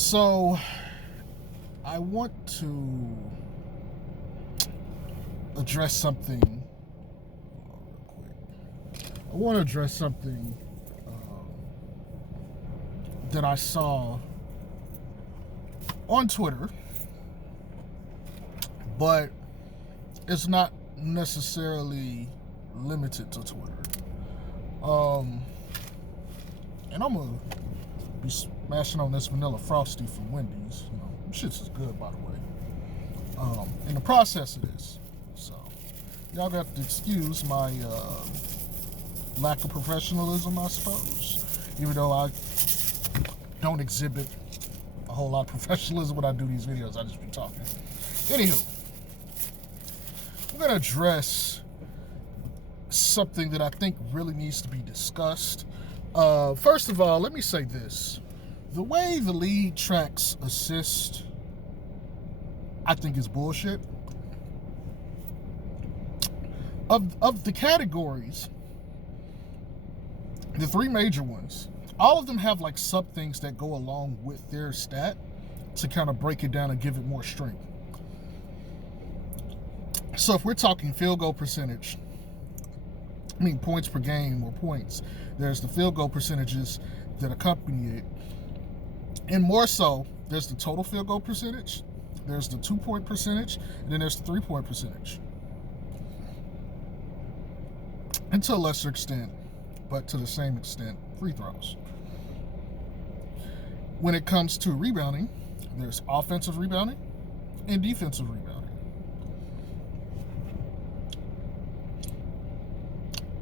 So, I want to address something real quick. I want to address something that I saw on Twitter, but it's not necessarily limited to Twitter. And I'm going to be smashing on this vanilla frosty from Wendy's. You know, shit's is good, by the way. In the process of this. So, y'all got to excuse my lack of professionalism, I suppose. Even though I don't exhibit a whole lot of professionalism when I do these videos, I just be talking. Anywho, I'm going to address something that I think really needs to be discussed. First of all, let me say this. The way the league tracks assist, I think is bullshit. Of the categories, the three major ones, all of them have like sub things that go along with their stat to kind of break it down and give it more strength. So if we're talking field goal percentage, points per game or points, there's the field goal percentages that accompany it. And more so, there's the total field goal percentage, there's the 2-point percentage, and then there's the 3-point percentage. And to a lesser extent, but to the same extent, free throws. When it comes to rebounding, there's offensive rebounding and defensive rebounding.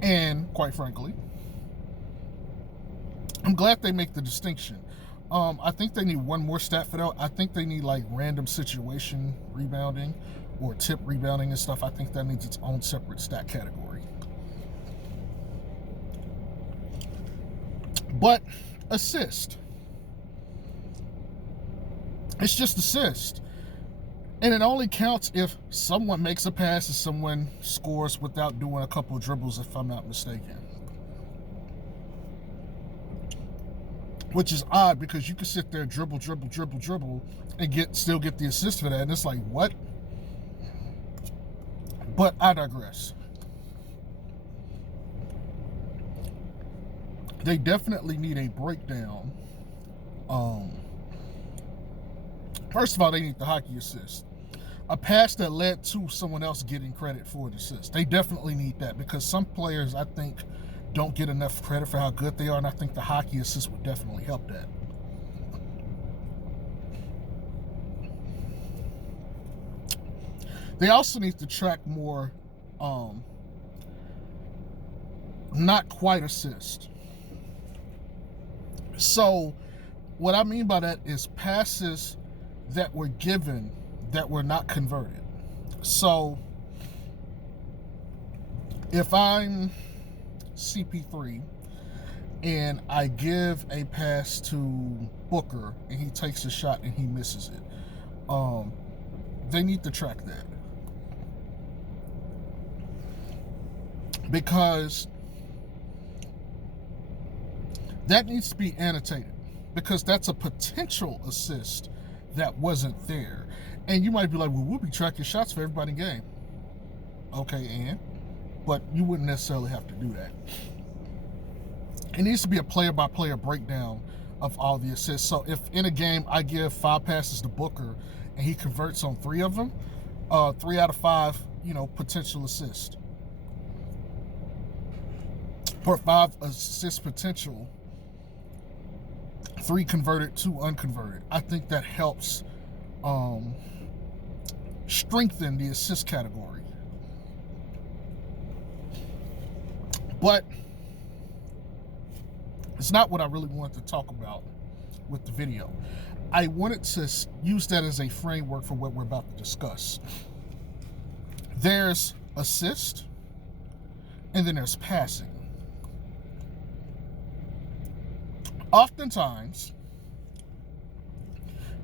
And quite frankly, I'm glad they make the distinction. I think they need one more stat for that. I think they need like random situation rebounding or tip rebounding and stuff. I think that needs its own separate stat category. But assist, it's just assist. And it only counts if someone makes a pass and someone scores without doing a couple of dribbles, if I'm not mistaken. Which is odd because you can sit there dribble, and still get the assist for that. And it's like, what? But I digress. They definitely need a breakdown. First of all, they need the hockey assist. A pass that led to someone else getting credit for the assist. They definitely need that because some players, I think, don't get enough credit for how good they are, and I think the hockey assist would definitely help that. They also need to track more not quite assist. So what I mean by that is passes that were given that were not converted. So if I'm CP3 and I give a pass to Booker and he takes a shot and he misses it, they need to track that. Because that needs to be annotated, because that's a potential assist that wasn't there. And you might be like, well, we'll be tracking shots for everybody in the game. Okay, but you wouldn't necessarily have to do that. It needs to be a player-by-player breakdown of all the assists. So if in a game I give 5 passes to Booker and he converts on 3 of them, 3 out of 5, potential assist. For 5 assist potential, 3 converted, 2 unconverted. I think that helps strengthen the assist category. But it's not what I really wanted to talk about with the video. I wanted to use that as a framework for what we're about to discuss. There's assist, and then there's passing. Oftentimes,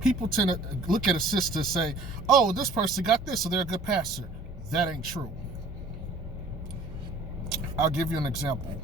people tend to look at assists and say, oh, this person got this, so they're a good passer. That ain't true. I'll give you an example.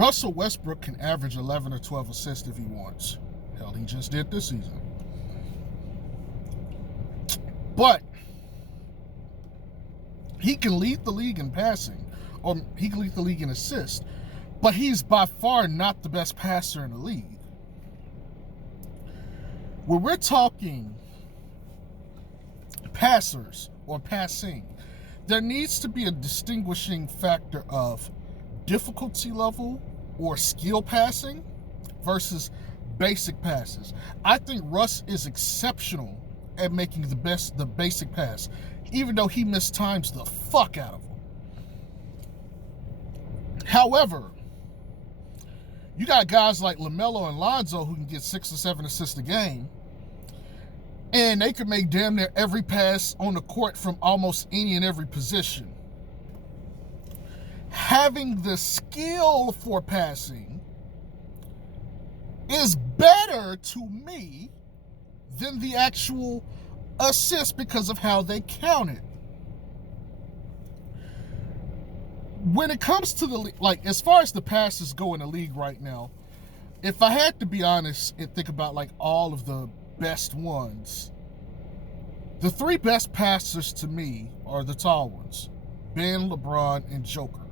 Russell Westbrook can average 11 or 12 assists if he wants. Hell, he just did this season. But he can lead the league in passing, or he can lead the league in assists, but he's by far not the best passer in the league. When we're talking passers or passing, there needs to be a distinguishing factor of difficulty level or skill passing versus basic passes. I think Russ is exceptional at making the basic pass, even though he mistimes the fuck out of them. However, you got guys like LaMelo and Lonzo who can get 6 or 7 assists a game, and they can make damn near every pass on the court from almost any and every position. Having the skill for passing is better to me than the actual assist because of how they count it. When it comes to the, like, as far as the passes go in the league right now, if I had to be honest and think about like all of the best ones, the 3 best passers to me are the tall ones: Ben, LeBron, and Joker.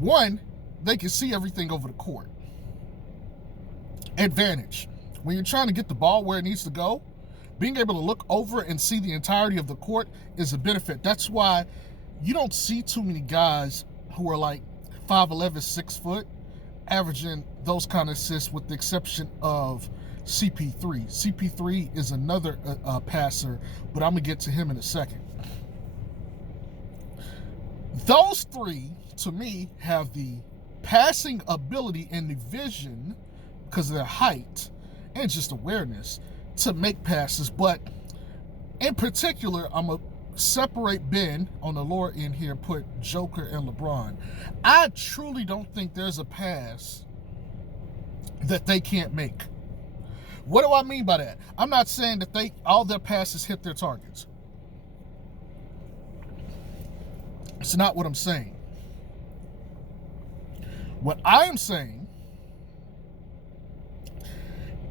One, they can see everything over the court. Advantage. When you're trying to get the ball where it needs to go, being able to look over and see the entirety of the court is a benefit. That's why you don't see too many guys who are like 5'11", 6 foot, averaging those kind of assists, with the exception of CP3. CP3 is another passer, but I'm going to get to him in a second. Those 3, to me, have the passing ability and the vision, because of their height and just awareness, to make passes. But in particular, I'm going to separate Ben on the lower end here, put Joker and LeBron. I truly don't think there's a pass that they can't make. What do I mean by that? I'm not saying that all their passes hit their targets. It's not what I'm saying. What I am saying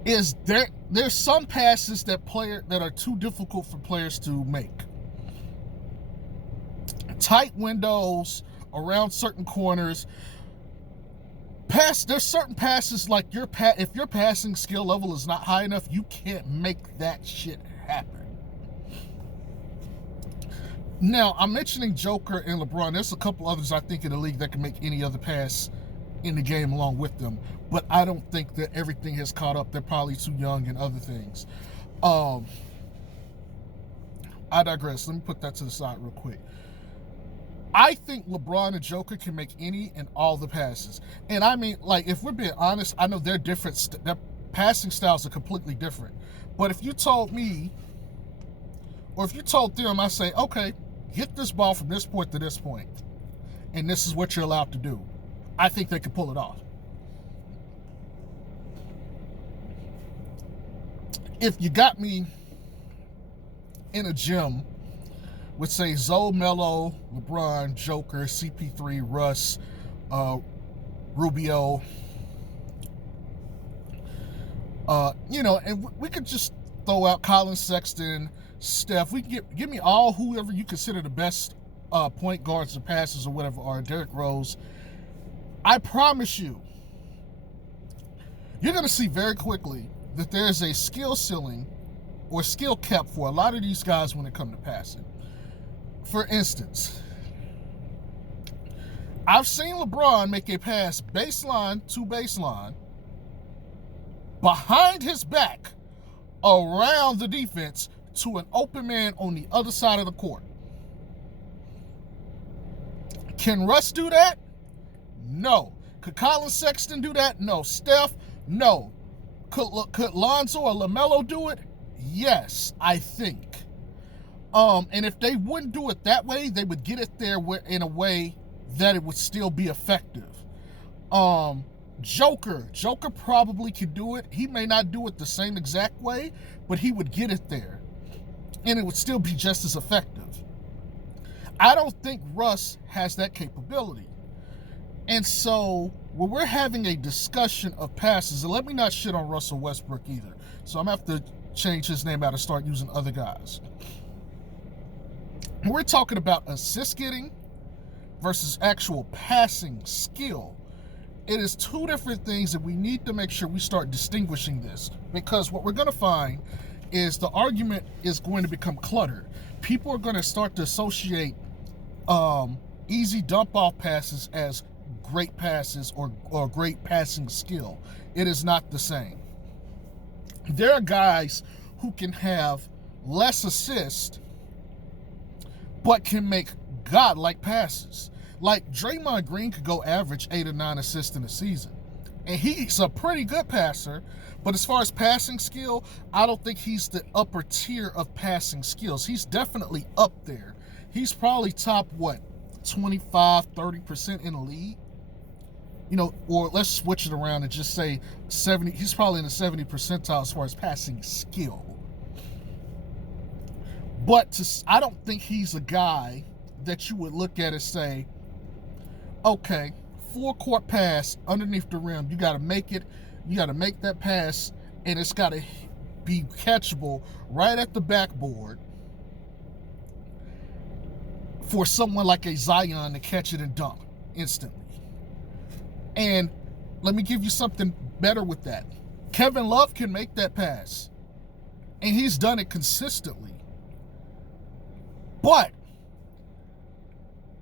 is there's some passes that are too difficult for players to make. Tight windows, around certain corners. There's certain passes like if your passing skill level is not high enough, you can't make that shit happen. Now, I'm mentioning Joker and LeBron. There's a couple others I think in the league that can make any other pass in the game along with them, but I don't think that everything has caught up. They're probably too young and other things. I digress. Let me put that to the side real quick. I think LeBron and Joker can make any and all the passes. And I mean, like, if we're being honest, I know they're different. Their passing styles are completely different. But if you told me, or if you told them, I say, okay, get this ball from this point to this point, and this is what you're allowed to do, I think they could pull it off. If you got me in a gym with, say, Zoe, Melo, LeBron, Joker, CP3, Russ, Rubio, and we could just throw out Colin Sexton, Steph. We can give me all whoever you consider the best point guards or passers or whatever are, Derrick Rose. I promise you, you're going to see very quickly that there's a skill ceiling or skill cap for a lot of these guys when it comes to passing. For instance, I've seen LeBron make a pass baseline to baseline, behind his back, around the defense, to an open man on the other side of the court. Can Russ do that? No. Could Colin Sexton do that? No. Steph? No. Could Lonzo or LaMelo do it? Yes, I think. And if they wouldn't do it that way, they would get it there in a way that it would still be effective. Joker probably could do it. He may not do it the same exact way, but he would get it there, and it would still be just as effective. I don't think Russ has that capability. And so when we're having a discussion of passes, and let me not shit on Russell Westbrook either, so I'm going to have to change his name out and start using other guys. We're talking about assist getting versus actual passing skill. It is two different things, and we need to make sure we start distinguishing this, because what we're going to find is the argument is going to become cluttered. People are going to start to associate easy dump-off passes as great passes or great passing skill. It is not the same. There are guys who can have less assist but can make godlike passes. Like Draymond Green could go average 8 or 9 assists in a season. And he's a pretty good passer, but as far as passing skill, I don't think he's the upper tier of passing skills. He's definitely up there. He's probably top, 25, 30% in the league? Or let's switch it around and just say 70. He's probably in the 70 percentile as far as passing skill. But I don't think he's a guy that you would look at and say, okay, full court pass underneath the rim, you got to make it, you got to make that pass, and it's got to be catchable right at the backboard for someone like a Zion to catch it and dunk instantly. And let me give you something better with that. Kevin Love can make that pass, and he's done it consistently.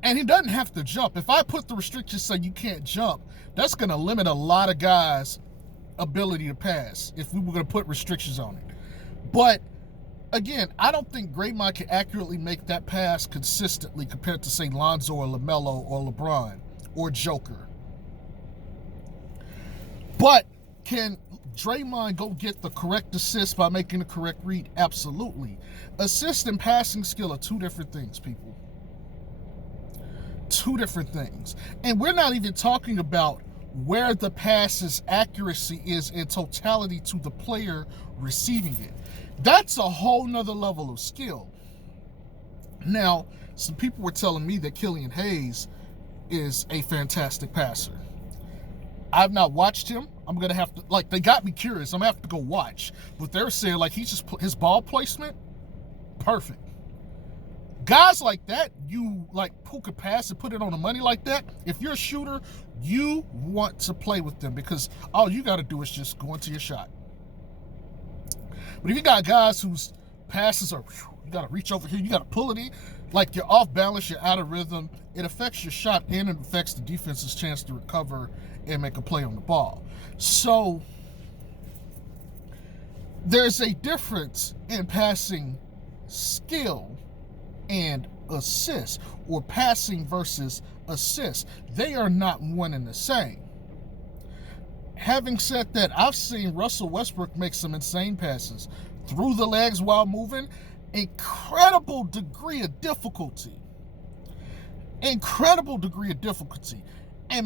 And he doesn't have to jump. If I put the restrictions say you can't jump, that's going to limit a lot of guys' ability to pass if we were going to put restrictions on it. But, again, I don't think Draymond can accurately make that pass consistently compared to, say, Lonzo or LaMelo or LeBron or Joker. But can Draymond go get the correct assist by making the correct read? Absolutely. Assist and passing skill are two different things, people. Two different things. And we're not even talking about where the pass's accuracy is in totality to the player receiving it. That's a whole nother level of skill. Now, some people were telling me that Killian Hayes is a fantastic passer. I've not watched him. I'm going to have to, they got me curious. I'm going to have to go watch. But they're saying, his ball placement, perfect. Guys like that, who could pass and put it on the money like that, if you're a shooter, you want to play with them because all you got to do is just go into your shot. But if you got guys whose passes are, you got to reach over here, you got to pull it in, you're off balance, you're out of rhythm, it affects your shot and it affects the defense's chance to recover and make a play on the ball. So there's a difference in passing skill and assist, or passing versus assist. They are not one and the same. Having said that, I've seen Russell Westbrook make some insane passes through the legs while moving. Incredible degree of difficulty. And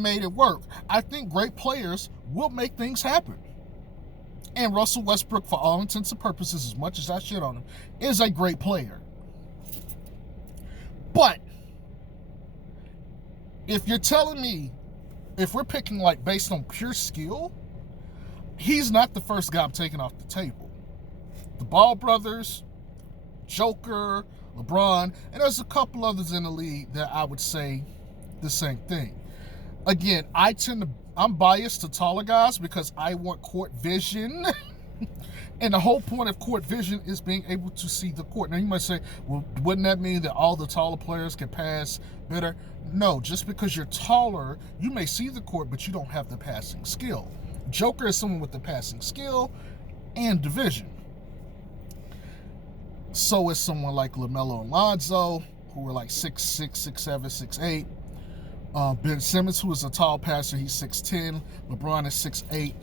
made it work. I think great players will make things happen. And Russell Westbrook, for all intents and purposes, as much as I shit on him, is a great player. But if you're telling me, if we're picking based on pure skill, he's not the first guy I'm taking off the table. The Ball brothers, Joker, LeBron, and there's a couple others in the league that I would say the same thing. Again, I'm biased to taller guys because I want court vision. And the whole point of court vision is being able to see the court. Now you might say, well, wouldn't that mean that all the taller players can pass better? No, just because you're taller, you may see the court, but you don't have the passing skill. Joker is someone with the passing skill and division. So is someone like LaMelo and Lonzo, who are 6'6", 6'7", 6'8". Ben Simmons, who is a tall passer, he's 6'10". LeBron is 6'8".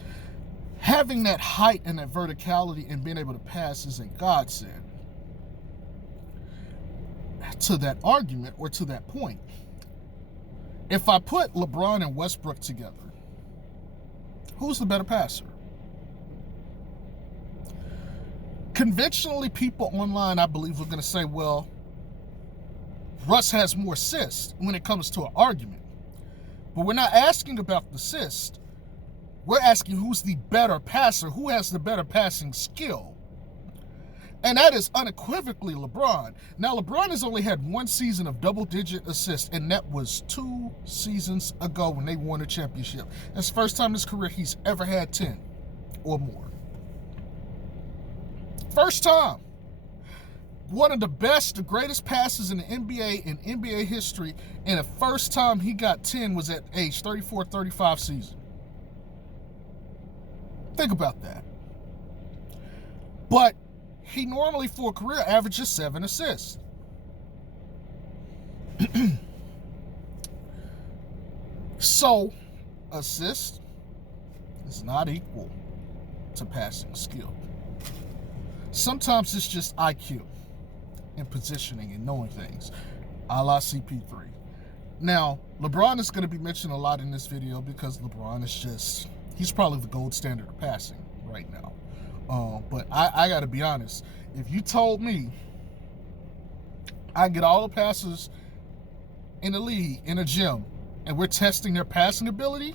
Having that height and that verticality and being able to pass is a godsend to that argument or to that point. If I put LeBron and Westbrook together, who's the better passer? Conventionally, people online, I believe, are going to say, well, Russ has more assists when it comes to an argument. But we're not asking about the assist. We're asking who's the better passer, who has the better passing skill. And that is unequivocally LeBron. Now, LeBron has only had one season of double-digit assists, and that was 2 seasons ago when they won a championship. That's the first time in his career he's ever had 10 or more. First time. One of the best, the greatest passes in the NBA in NBA history, and the first time he got 10 was at age 34, 35 season. Think about that. But he normally, for a career, averages 7 assists. So, assist is not equal to passing skill. Sometimes it's just IQ and positioning and knowing things, a la CP3. Now, LeBron is going to be mentioned a lot in this video because LeBron is just, he's probably the gold standard of passing right now. But I got to be honest, if you told me I get all the passers in the league in a gym and we're testing their passing ability,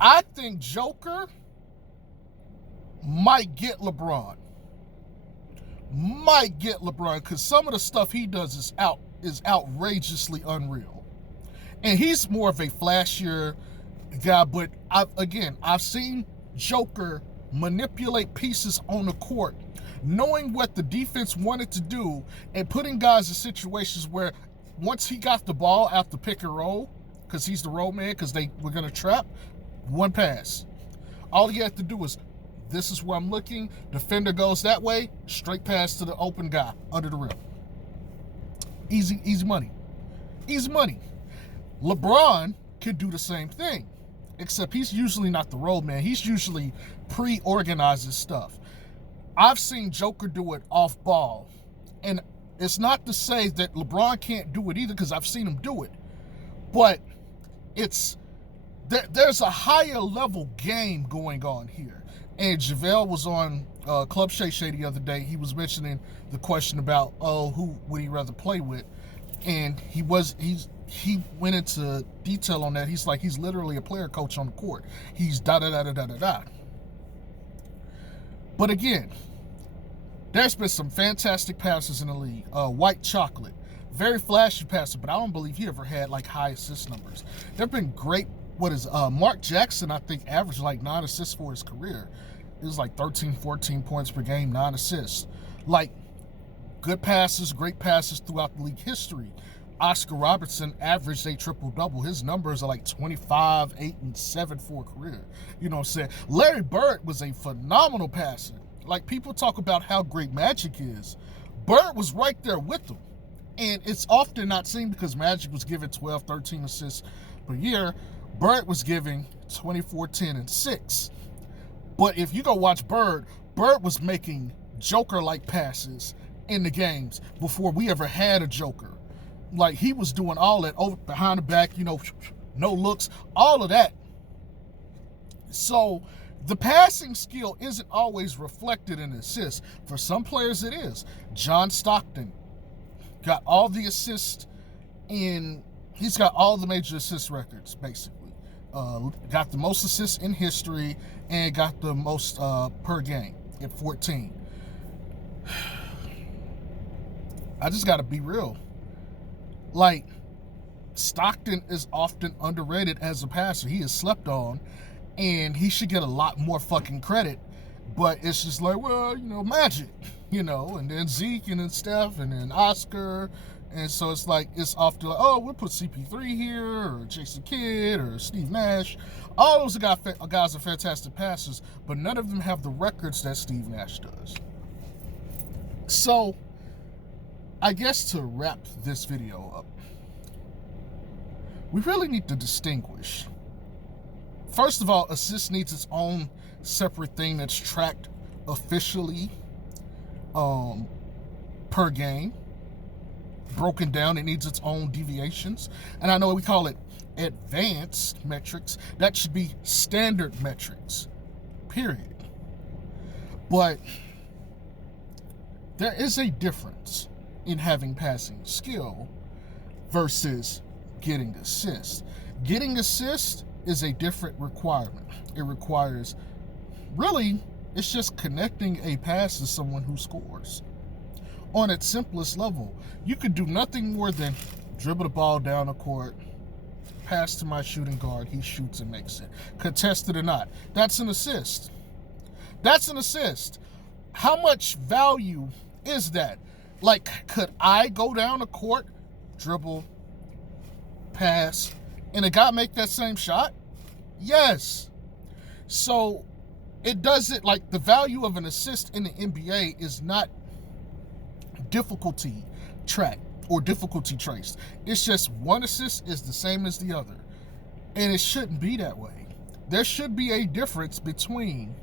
I think Joker might get LeBron. Might get LeBron, because some of the stuff he does is outrageously unreal. And he's more of a flashier guy, but I've seen Joker manipulate pieces on the court, knowing what the defense wanted to do and putting guys in situations where once he got the ball out the pick and roll, because he's the roll man, because they were going to trap, one pass. All he had to do was, this is where I'm looking, defender goes that way, straight pass to the open guy under the rim. Easy money. Easy money. LeBron can do the same thing, except he's usually not the road man. He's usually pre-organizes stuff. I've seen Joker do it off ball, and it's not to say that LeBron can't do it either, because I've seen him do it, but there's a higher level game going on here. And JaVale was on Club Shay Shay the other day. He was mentioning the question about, who would he rather play with? And he went into detail on that. He's like, he's literally a player coach on the court. He's da-da-da-da-da-da-da. But again, there's been some fantastic passes in the league. White Chocolate, very flashy passer, but I don't believe he ever had like high assist numbers. There have been great, Mark Jackson, I think, averaged like 9 assists for his career. It was like 13, 14 points per game, 9 assists. Like, good passes, great passes throughout the league history. Oscar Robertson averaged a triple-double. His numbers are like 25, 8, and 7 for a career. You know what I'm saying? Larry Bird was a phenomenal passer. Like, people talk about how great Magic is. Bird was right there with them. And it's often not seen because Magic was giving 12, 13 assists per year. Bird was giving 24, 10, and 6. But if you go watch Bird was making Joker-like passes in the games before we ever had a Joker. Like, he was doing all that over behind the back, no looks, all of that. So the passing skill isn't always reflected in assists. For some players it is. John Stockton got all the assists he's got all the major assist records, basically. Got the most assists in history and got the most per game at 14. I just got to be real. Like, Stockton is often underrated as a passer. He is slept on, and he should get a lot more fucking credit. But it's just like, well, Magic, and then Zeke, and then Steph, and then Oscar. And so it's like, it's often like, we'll put CP3 here, or Jason Kidd, or Steve Nash. All those guys are fantastic passers, but none of them have the records that Steve Nash does. So, I guess to wrap this video up, we really need to distinguish. First of all, assist needs its own separate thing that's tracked officially per game. Broken down, it needs its own deviations. And I know we call it advanced metrics. That should be standard metrics, period. But there is a difference in having passing skill versus getting assists. Getting assists is a different requirement. It requires, really, it's just connecting a pass to someone who scores. On its simplest level, you could do nothing more than dribble the ball down the court, pass to my shooting guard, he shoots and makes it. Contested or not, that's an assist. That's an assist. How much value is that? Like, could I go down the court, dribble, pass, and a guy make that same shot? Yes. So it doesn't, like, the value of an assist in the NBA is not difficulty tracked or difficulty traced. It's just one assist is the same as the other. And it shouldn't be that way. There should be a difference between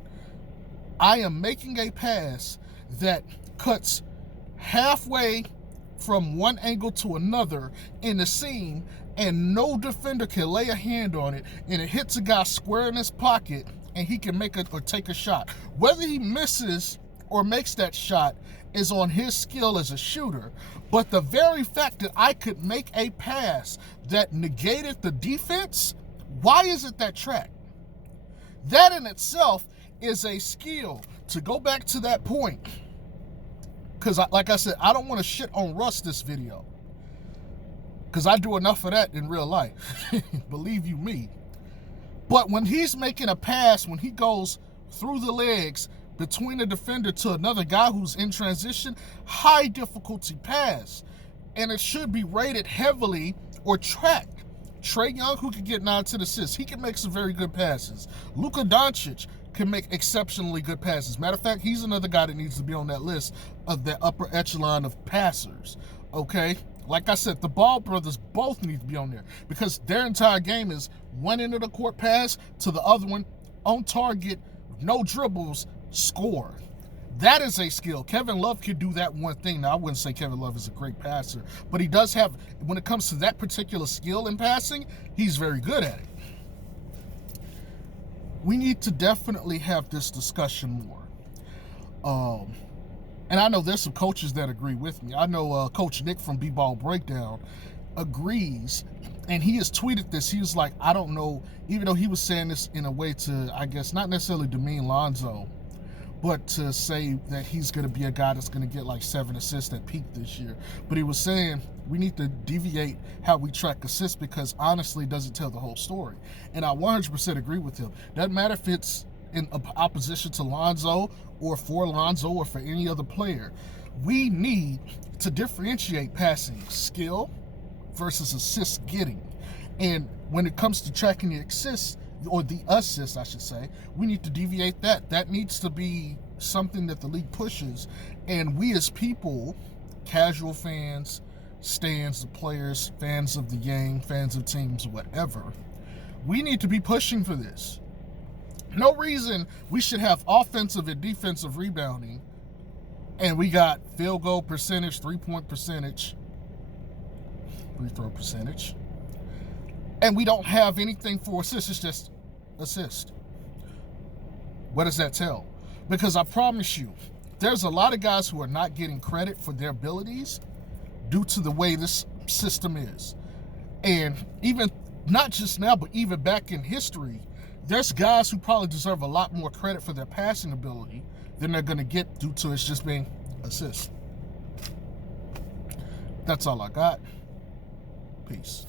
I am making a pass that cuts halfway from one angle to another in the seam, and no defender can lay a hand on it, and it hits a guy square in his pocket, and he can make it or take a shot. Whether he misses or makes that shot is on his skill as a shooter, but the very fact that I could make a pass that negated the defense, why isn't that tracked? That in itself is a skill. To go back to that point, because like I said, I don't want to shit on Russ this video, because I do enough of that in real life, believe you me. But when he's making a pass, when he goes through the legs between a defender to another guy who's in transition, high difficulty pass, and it should be rated heavily or tracked. Trae Young, who can get 9 to assists, he can make some very good passes. Luka Doncic can make exceptionally good passes. Matter of fact, he's another guy that needs to be on that list of the upper echelon of passers, okay? Like I said, the Ball brothers both need to be on there, because their entire game is one end of the court pass to the other one, on target, no dribbles, score. That is a skill. Kevin Love could do that one thing. Now, I wouldn't say Kevin Love is a great passer, but he does have, when it comes to that particular skill in passing, he's very good at it. We need to definitely have this discussion more. And I know there's some coaches that agree with me. I know Coach Nick from B-Ball Breakdown agrees, and he has tweeted this. He was like, I don't know, even though he was saying this in a way to, I guess, not necessarily demean Lonzo, but to say that he's going to be a guy that's going to get like 7 assists at peak this year. But he was saying we need to deviate how we track assists, because honestly it doesn't tell the whole story. And I 100% agree with him. Doesn't matter if it's in opposition to Lonzo or for Lonzo or for any other player. We need to differentiate passing skill versus assist getting. And when it comes to tracking the assists, or the assist, I should say, we need to deviate that. That needs to be something that the league pushes. And we as people, casual fans, stands, the players, fans of the game, fans of teams, whatever, we need to be pushing for this. No reason we should have offensive and defensive rebounding, and we got field goal percentage, 3-point percentage, free throw percentage, and we don't have anything for assists. It's just assist. What does that tell? Because I promise you, there's a lot of guys who are not getting credit for their abilities due to the way this system is. And even, not just now, but even back in history, there's guys who probably deserve a lot more credit for their passing ability than they're going to get due to it just being assists. That's all I got. Peace.